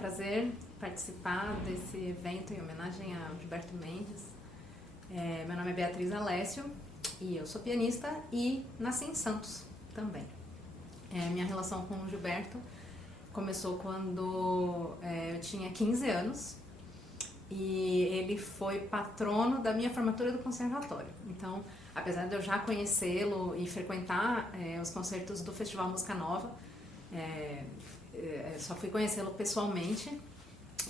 prazer participar desse evento em homenagem a Gilberto Mendes. Meu nome é Beatriz Alessio e eu sou pianista e nasci em Santos também. Minha relação com o Gilberto começou quando eu tinha 15 anos e ele foi patrono da minha formatura do conservatório. Então, apesar de eu já conhecê-lo e frequentar os concertos do Festival Música Nova, só fui conhecê-lo pessoalmente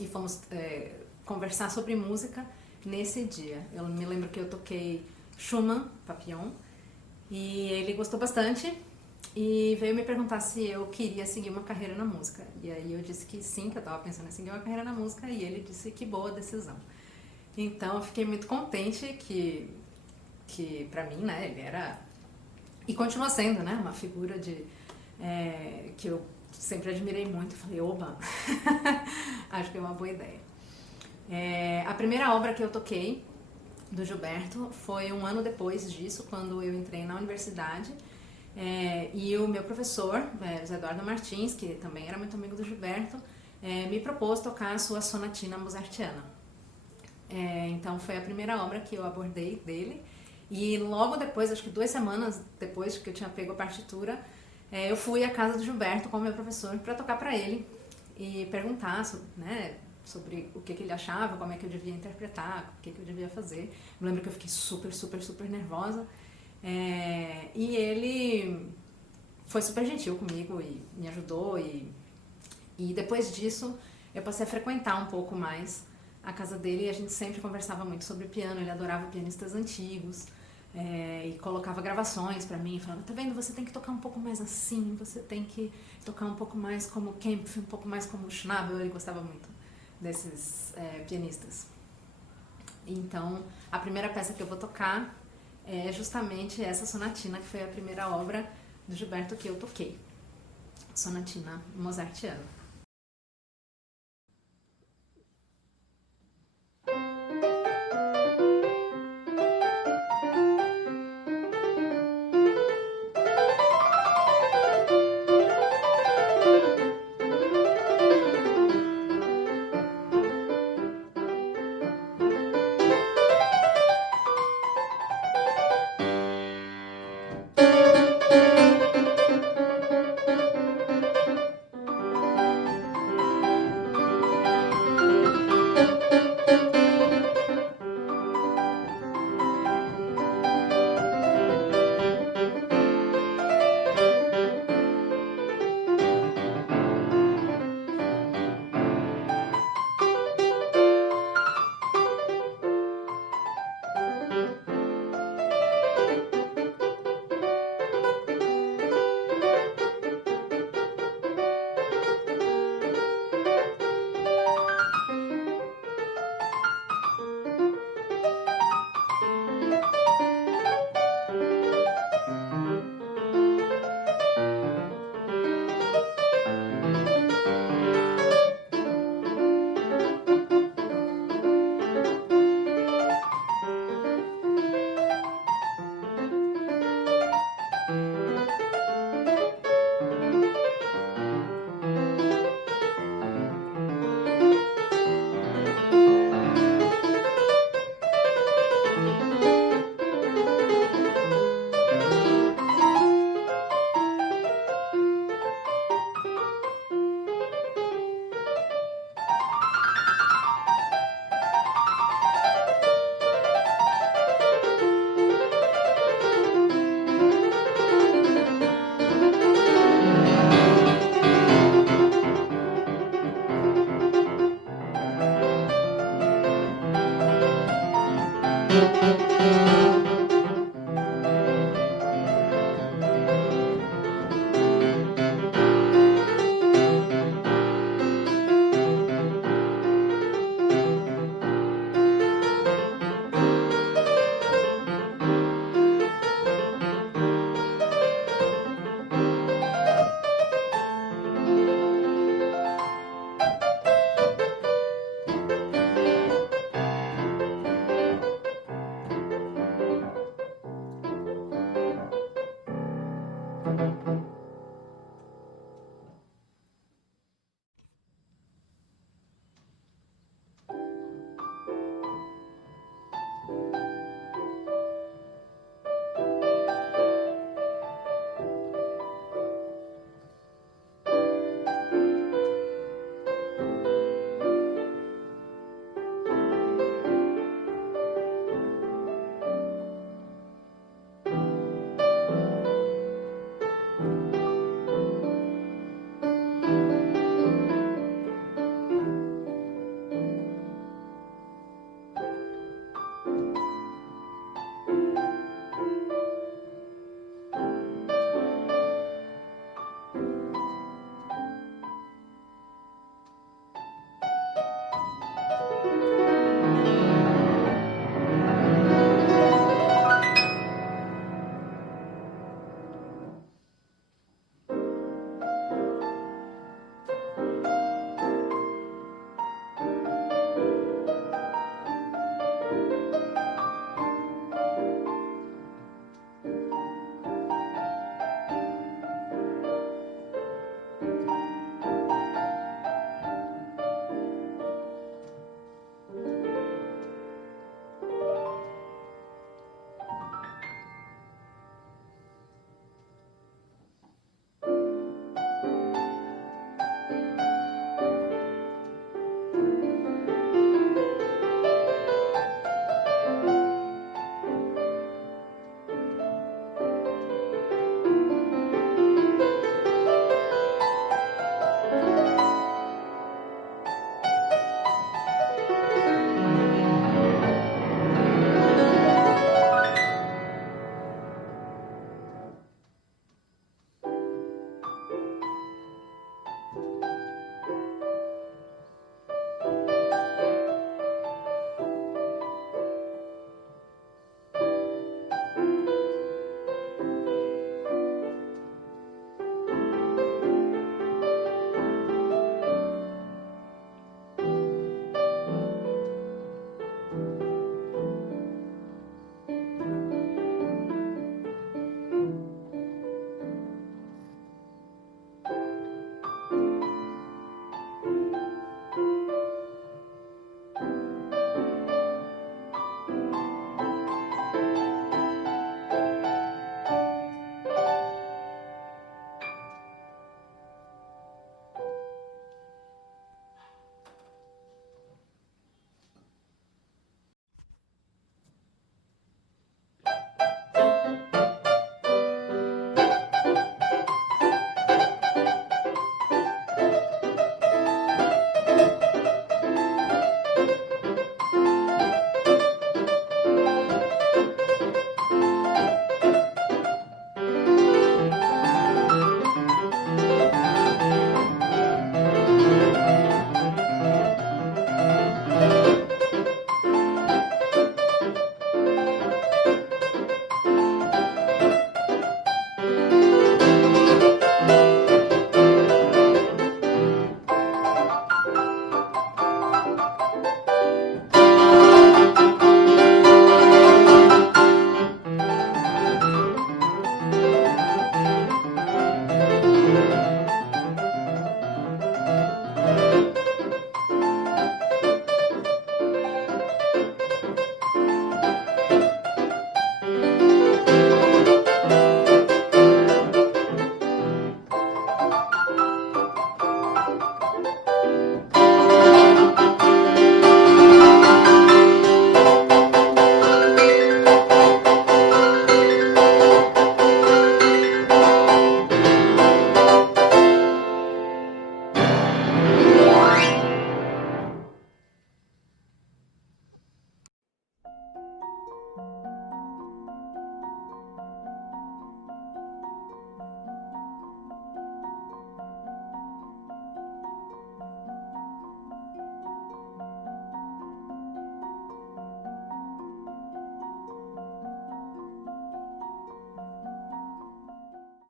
e fomos conversar sobre música nesse dia. Eu me lembro que eu toquei Schumann, Papillon, e ele gostou bastante e veio me perguntar se eu queria seguir uma carreira na música. E aí eu disse que sim, que eu estava pensando em seguir uma carreira na música, e ele disse que boa decisão. Então eu fiquei muito contente que pra mim, né, ele era, e continua sendo, né, uma figura que eu sempre admirei muito. Falei, oba, acho que é uma boa ideia. A primeira obra que eu toquei do Gilberto foi um ano depois disso, quando eu entrei na universidade, e o meu professor, José Eduardo Martins, que também era muito amigo do Gilberto, me propôs tocar a sua sonatina mozartiana. Então foi a primeira obra que eu abordei dele, e logo depois, acho que 2 semanas depois que eu tinha pego a partitura, eu fui à casa do Gilberto com o meu professor para tocar para ele e perguntar sobre o que ele achava, como é que eu devia interpretar, o que eu devia fazer. Eu lembro que eu fiquei super nervosa, e ele foi super gentil comigo e me ajudou, e depois disso eu passei a frequentar um pouco mais a casa dele, e a gente sempre conversava muito sobre piano. Ele adorava pianistas antigos, e colocava gravações pra mim, falando, tá vendo, você tem que tocar um pouco mais assim, você tem que tocar um pouco mais como Kempf, um pouco mais como Schnabel. Ele gostava muito desses pianistas. Então, a primeira peça que eu vou tocar é justamente essa sonatina, que foi a primeira obra do Gilberto que eu toquei, sonatina mozartiana.